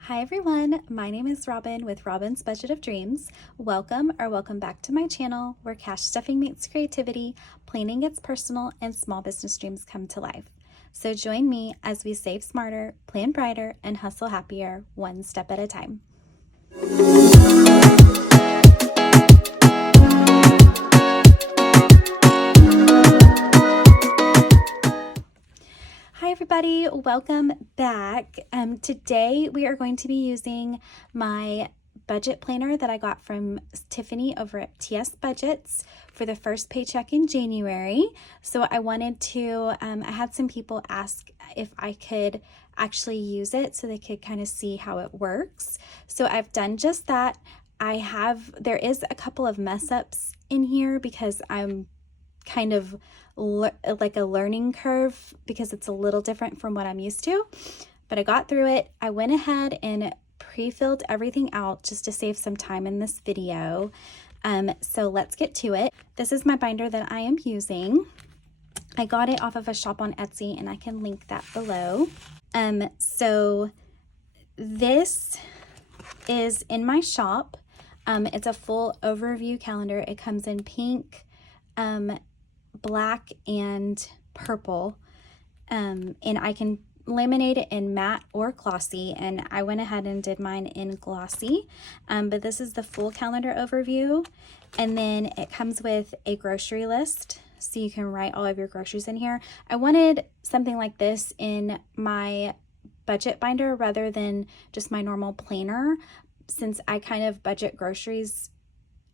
Hi everyone, my name is Robin with Robin's Budget of Dreams. Welcome back to my channel where cash stuffing meets creativity, planning gets personal, and small business dreams come to life. So join me as we save smarter, plan brighter, and hustle happier one step at a time. Hi everybody, welcome back. Today we are going to be using my budget planner that I got from Tiffany over at TS Budgets for the first paycheck in January. So I wanted to, I had some people ask if I could actually use it so they could kind of see how it works. So I've done just that. There is a couple of mess ups in here because I'm kind of like a learning curve because it's a little different from what I'm used to, but I got through it. I went ahead and pre-filled everything out just to save some time in this video. So let's get to it. This is my binder that I am using. I got it off of a shop on Etsy and I can link that below. So this is in my shop. It's a full overview calendar. It comes in pink, black, and purple, and I can laminate it in matte or glossy, and I went ahead and did mine in glossy, but this is the full calendar overview. And then it comes with a grocery list, so you can write all of your groceries in here. I wanted something like this in my budget binder rather than just my normal planner, since I kind of budget groceries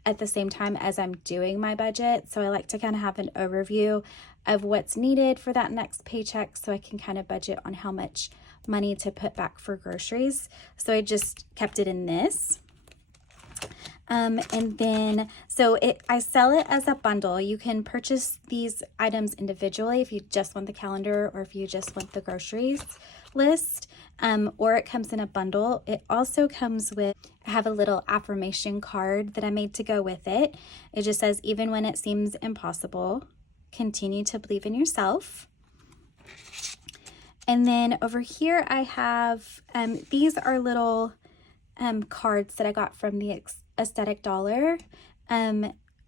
at the same time as I'm doing my budget. So I like to kind of have an overview of what's needed for that next paycheck so I can kind of budget on how much money to put back for groceries. So I just kept it in this. And then, I sell it as a bundle. You can purchase these items individually if you just want the calendar or if you just want the groceries list, or it comes in a bundle. It also comes with, I have a little affirmation card that I made to go with it. It just says, even when it seems impossible, continue to believe in yourself. And then over here I have, these are little cards that I got from the Aesthetic Dollar.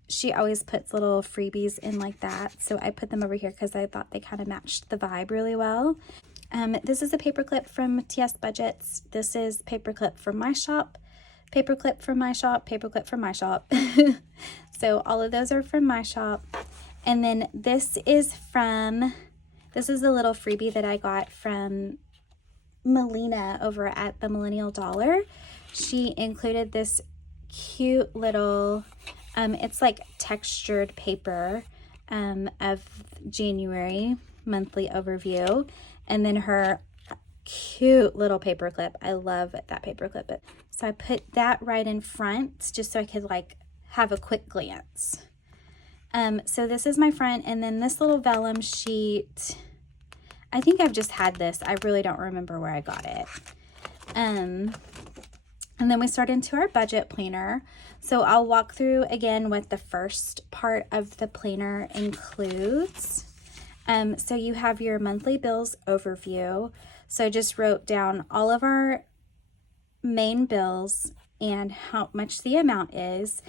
She always puts little freebies in like that, so I put them over here because I thought they kind of matched the vibe really well. This is a paperclip from TS Budgets. This is paperclip from my shop, paperclip from my shop, paperclip from my shop. So all of those are from my shop. And then this is a little freebie that I got from Melina over at the Millennial Dollar. She included this cute little, it's like textured paper of January monthly overview, and then her cute little paper clip. I love that paper clip. So I put that right in front just so I could like have a quick glance. So this is my front, and then this little vellum sheet, I think I've just had this. I really don't remember where I got it. And then we start into our budget planner. So I'll walk through again what the first part of the planner includes. So you have your monthly bills overview. So I just wrote down all of our main bills and how much the amount is.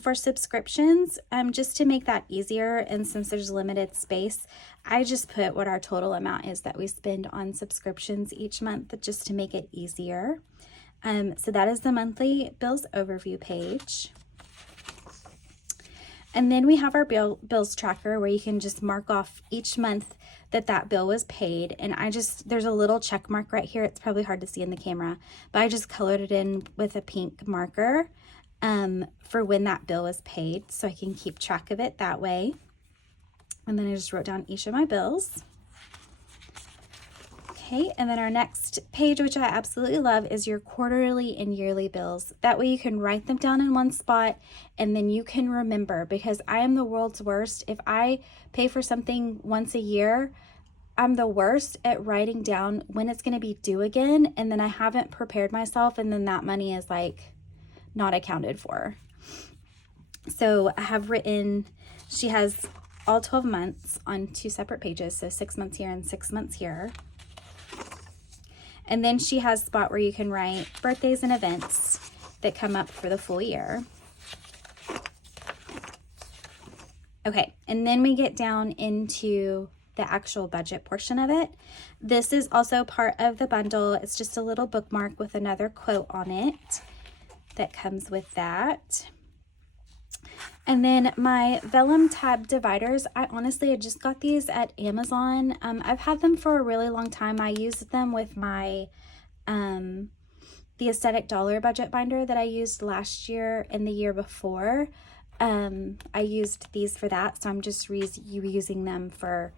For subscriptions, just to make that easier, and since there's limited space, I just put what our total amount is that we spend on subscriptions each month just to make it easier. So that is the monthly bills overview page. And then we have our bills tracker where you can just mark off each month that bill was paid. And there's a little check mark right here. It's probably hard to see in the camera, but I just colored it in with a pink marker for when that bill was paid, so I can keep track of it that way. And then I just wrote down each of my bills. Okay, and then our next page, which I absolutely love, is your quarterly and yearly bills. That way you can write them down in one spot and then you can remember, because I am the world's worst. If I pay for something once a year, I'm the worst at writing down when it's going to be due again, and then I haven't prepared myself, and then that money is like not accounted for. So I have written, she has all 12 months on 2 separate pages, so 6 months here and 6 months here. And then she has a spot where you can write birthdays and events that come up for the full year. Okay, and then we get down into the actual budget portion of it. This is also part of the bundle. It's just a little bookmark with another quote on it that comes with that. And then my vellum tab dividers, I just got these at Amazon. I've had them for a really long time. I used them with my the Aesthetic Dollar budget binder that I used last year and the year before. I used these for that, so I'm just reusing them for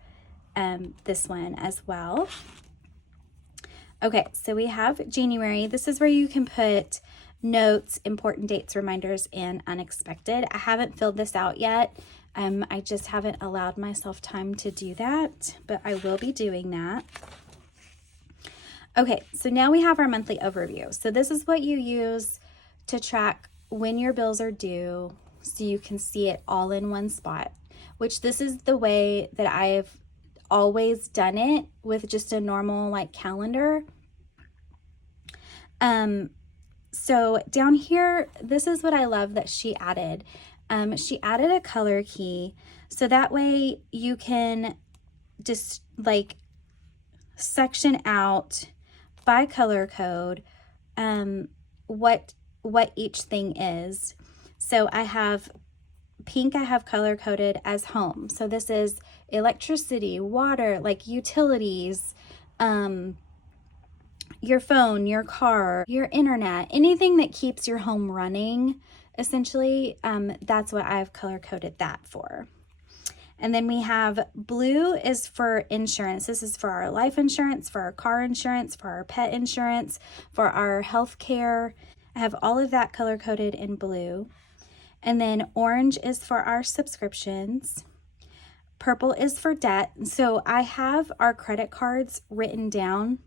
this one as well. Okay, so we have January. This is where you can put notes, important dates, reminders, and unexpected. I haven't filled this out yet. I just haven't allowed myself time to do that, but I will be doing that. Okay, so now we have our monthly overview. So this is what you use to track when your bills are due, so you can see it all in one spot, which this is the way that I've always done it, with just a normal like calendar. So down here, this is what I love that she added. She added a color key, so that way you can just like section out by color code what each thing is. So I have pink, I have color coded as home. So this is electricity, water, like utilities, your phone, your car, your internet, anything that keeps your home running, essentially. That's what I've color coded that for. And then we have blue is for insurance. This is for our life insurance, for our car insurance, for our pet insurance, for our health care. I have all of that color coded in blue. And then orange is for our subscriptions. Purple is for debt. So I have our credit cards written down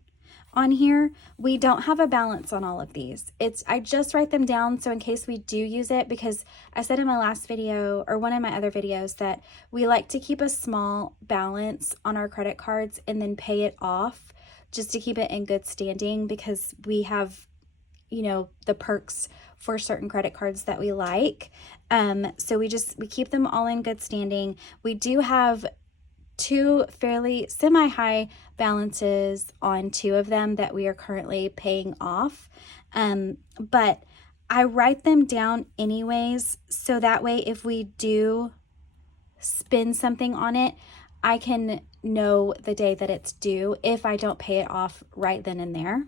on here. We don't have a balance on all of these. I just write them down so in case we do use it, because I said in my last video or one of my other videos that we like to keep a small balance on our credit cards and then pay it off just to keep it in good standing, because we have, you know, the perks for certain credit cards that we like. So we keep them all in good standing. We do have two fairly semi-high balances on two of them that we are currently paying off. But I write them down anyways, so that way if we do spend something on it, I can know the day that it's due if I don't pay it off right then and there.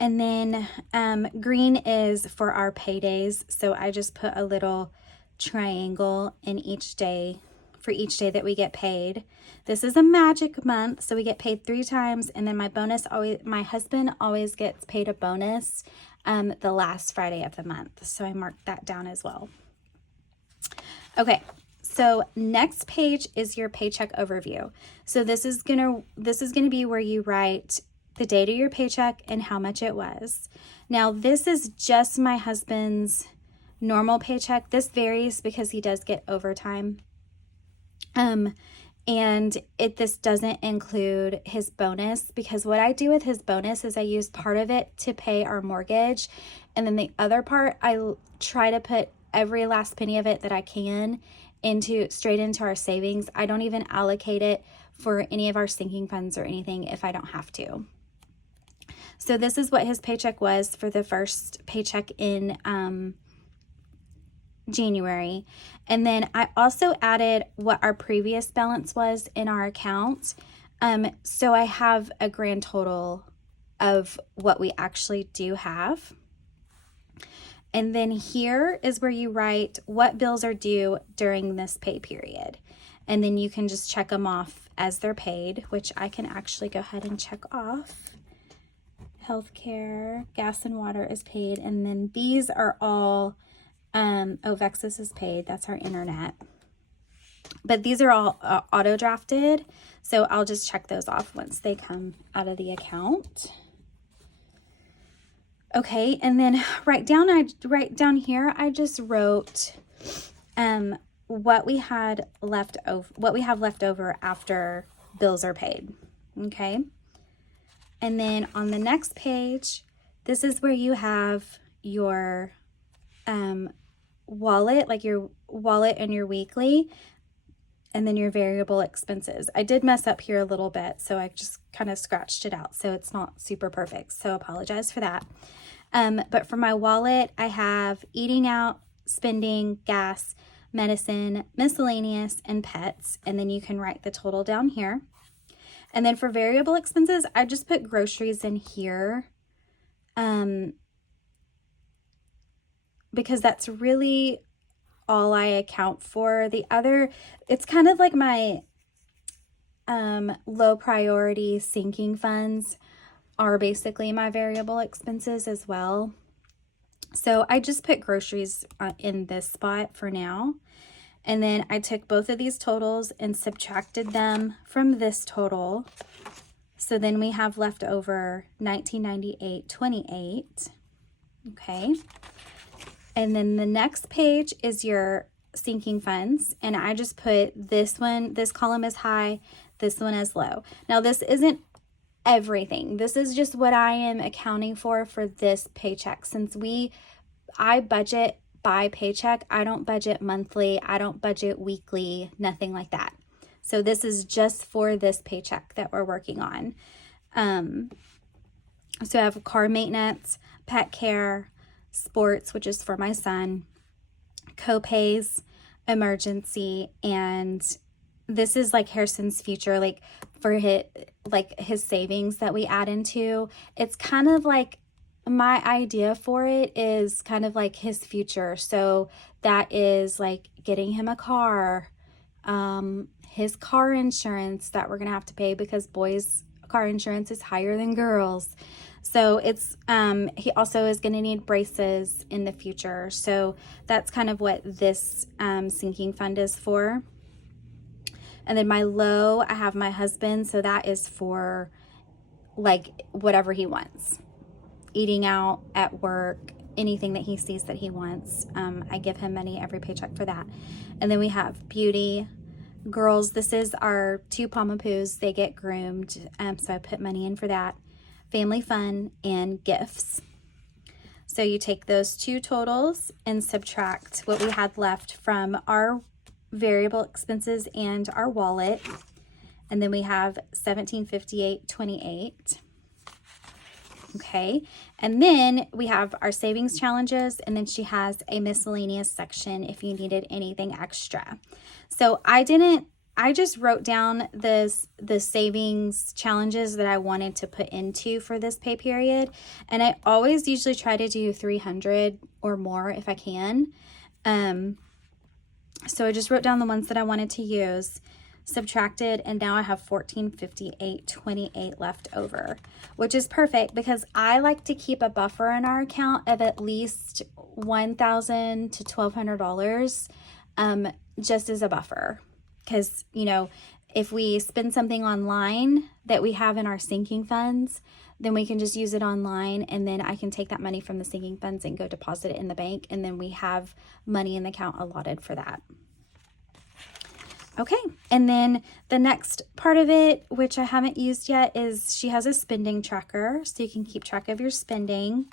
And then green is for our paydays. So I just put a little triangle in each day for each day that we get paid. This is a magic month, so we get paid 3 times, and then my husband always gets paid a bonus the last Friday of the month. So I marked that down as well. Okay, so next page is your paycheck overview. So this is gonna be where you write the date of your paycheck and how much it was. Now this is just my husband's normal paycheck. This varies because he does get overtime. And this doesn't include his bonus, because what I do with his bonus is I use part of it to pay our mortgage, and then the other part I try to put every last penny of it that I can straight into our savings. I don't even allocate it for any of our sinking funds or anything if I don't have to. So this is what his paycheck was for the first paycheck in January. And then I also added what our previous balance was in our account. So I have a grand total of what we actually do have. And then here is where you write what bills are due during this pay period. And then you can just check them off as they're paid, which I can actually go ahead and check off. Healthcare, gas and water is paid. And then these are all Vexus is paid. That's our internet. But these are all auto drafted, so I'll just check those off once they come out of the account. Okay, and then right down here, I just wrote what we have left over after bills are paid. Okay. And then on the next page, this is where you have your wallet, like your wallet and your weekly, and then your variable expenses. I did mess up here a little bit, so I just kind of scratched it out, so it's not super perfect, so apologize for that. But for my wallet, I have eating out, spending, gas, medicine, miscellaneous, and pets, and then you can write the total down here. And then for variable expenses, I just put groceries in here because that's really all I account for. The other, it's kind of like my low priority sinking funds are basically my variable expenses as well. So I just put groceries in this spot for now. And then I took both of these totals and subtracted them from this total. So then we have left over $1998.28. Okay. And then the next page is your sinking funds. And I just put this one, this column is high, this one is low. Now this isn't everything. This is just what I am accounting for this paycheck. Since I budget by paycheck, I don't budget monthly, I don't budget weekly, nothing like that. So this is just for this paycheck that we're working on. So I have car maintenance, pet care, sports, which is for my son, co-pays, emergency, and this is like Harrison's future, like for his savings that we add into. It's kind of like, my idea for it is kind of like his future. So that is like getting him a car, his car insurance that we're going to have to pay because boys' car insurance is higher than girls. So it's, he also is going to need braces in the future. So that's kind of what this sinking fund is for. And then my low, I have my husband. So that is for like whatever he wants. Eating out, at work, anything that he sees that he wants. I give him money every paycheck for that. And then we have beauty. Girls, this is our 2 Pomapoos. They get groomed. So I put money in for that. Family fun and gifts. So you take those 2 totals and subtract what we had left from our variable expenses and our wallet. And then we have $1758.28. Okay, and then we have our savings challenges, and then she has a miscellaneous section if you needed anything extra. So I just wrote down the savings challenges that I wanted to put into for this pay period, and I always usually try to do 300 or more if I can. So I just wrote down the ones that I wanted to use, subtracted, and now I have $1458.28 left over, which is perfect because I like to keep a buffer in our account of at least $1,000 to $1,200 just as a buffer. Because, you know, if we spend something online that we have in our sinking funds, then we can just use it online, and then I can take that money from the sinking funds and go deposit it in the bank, and then we have money in the account allotted for that. Okay, and then the next part of it, which I haven't used yet, is she has a spending tracker, so you can keep track of your spending.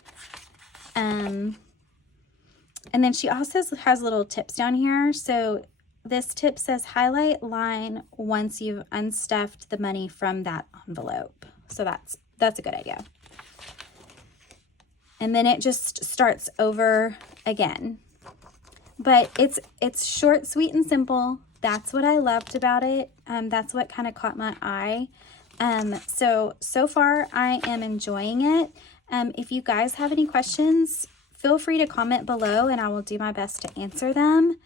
And then she also has little tips down here. So this tip says highlight line once you've unstuffed the money from that envelope. So that's a good idea. And then it just starts over again. But it's short, sweet, and simple. That's what I loved about it. That's what kind of caught my eye. So far I am enjoying it. If you guys have any questions, feel free to comment below and I will do my best to answer them.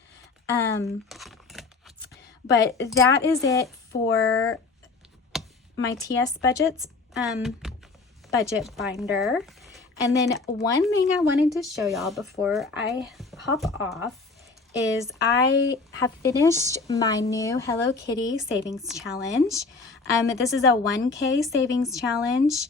But that is it for my TS Budgets budget binder. And then one thing I wanted to show y'all before I hop off is I have finished my new Hello Kitty savings challenge. This is a 1K savings challenge,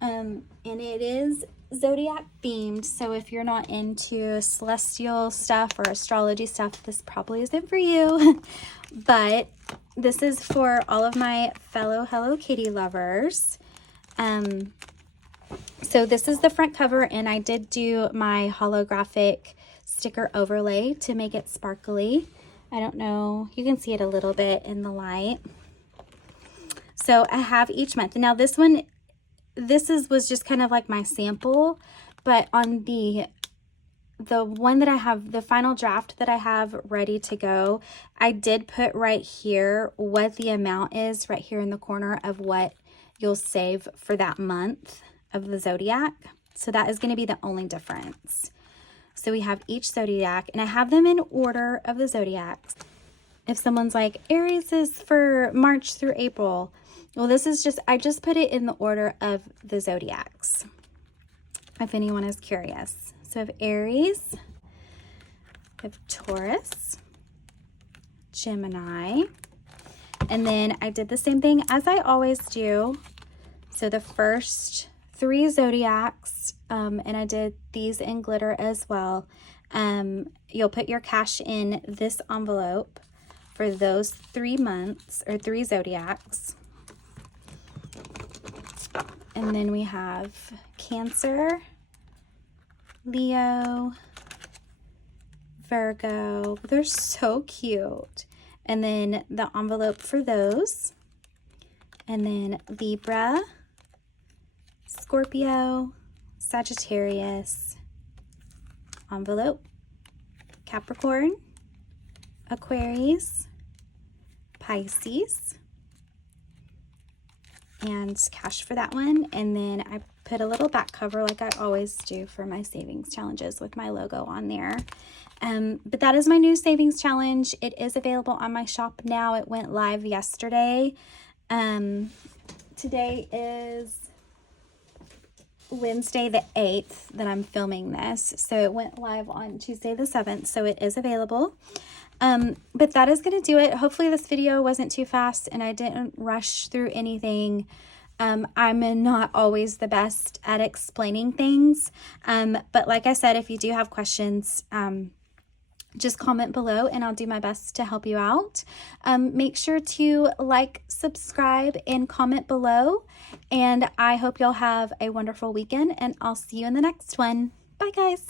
and it is Zodiac themed. So if you're not into celestial stuff or astrology stuff, this probably isn't for you. But this is for all of my fellow Hello Kitty lovers. So this is the front cover, and I did do my holographic sticker overlay to make it sparkly. I don't know, you can see it a little bit in the light. So I have each month. Now this one, was just kind of like my sample, but on the one that I have, the final draft that I have ready to go, I did put right here what the amount is right here in the corner of what you'll save for that month of the Zodiac. So that is going to be the only difference. So we have each Zodiac, and I have them in order of the Zodiacs. If someone's like, Aries is for March through April, well, this is just, I just put it in the order of the Zodiacs, if anyone is curious. So I have Aries, I have Taurus, Gemini, and then I did the same thing as I always do. So the first 3 Zodiacs, and I did these in glitter as well. You'll put your cash in this envelope for those 3 months, or 3 Zodiacs. And then we have Cancer, Leo, Virgo. They're so cute. And then the envelope for those. And then Libra, Scorpio, Sagittarius, envelope, Capricorn, Aquarius, Pisces, and cash for that one. And then I put a little back cover like I always do for my savings challenges with my logo on there. But that is my new savings challenge. It is available on my shop now. It went live yesterday. Today is Wednesday the 8th that I'm filming this. So it went live on Tuesday the 7th. So it is available. But that is going to do it. Hopefully this video wasn't too fast and I didn't rush through anything. I'm not always the best at explaining things. But like I said, if you do have questions, just comment below and I'll do my best to help you out. Make sure to like, subscribe, and comment below. And I hope y'all have a wonderful weekend, and I'll see you in the next one. Bye, guys.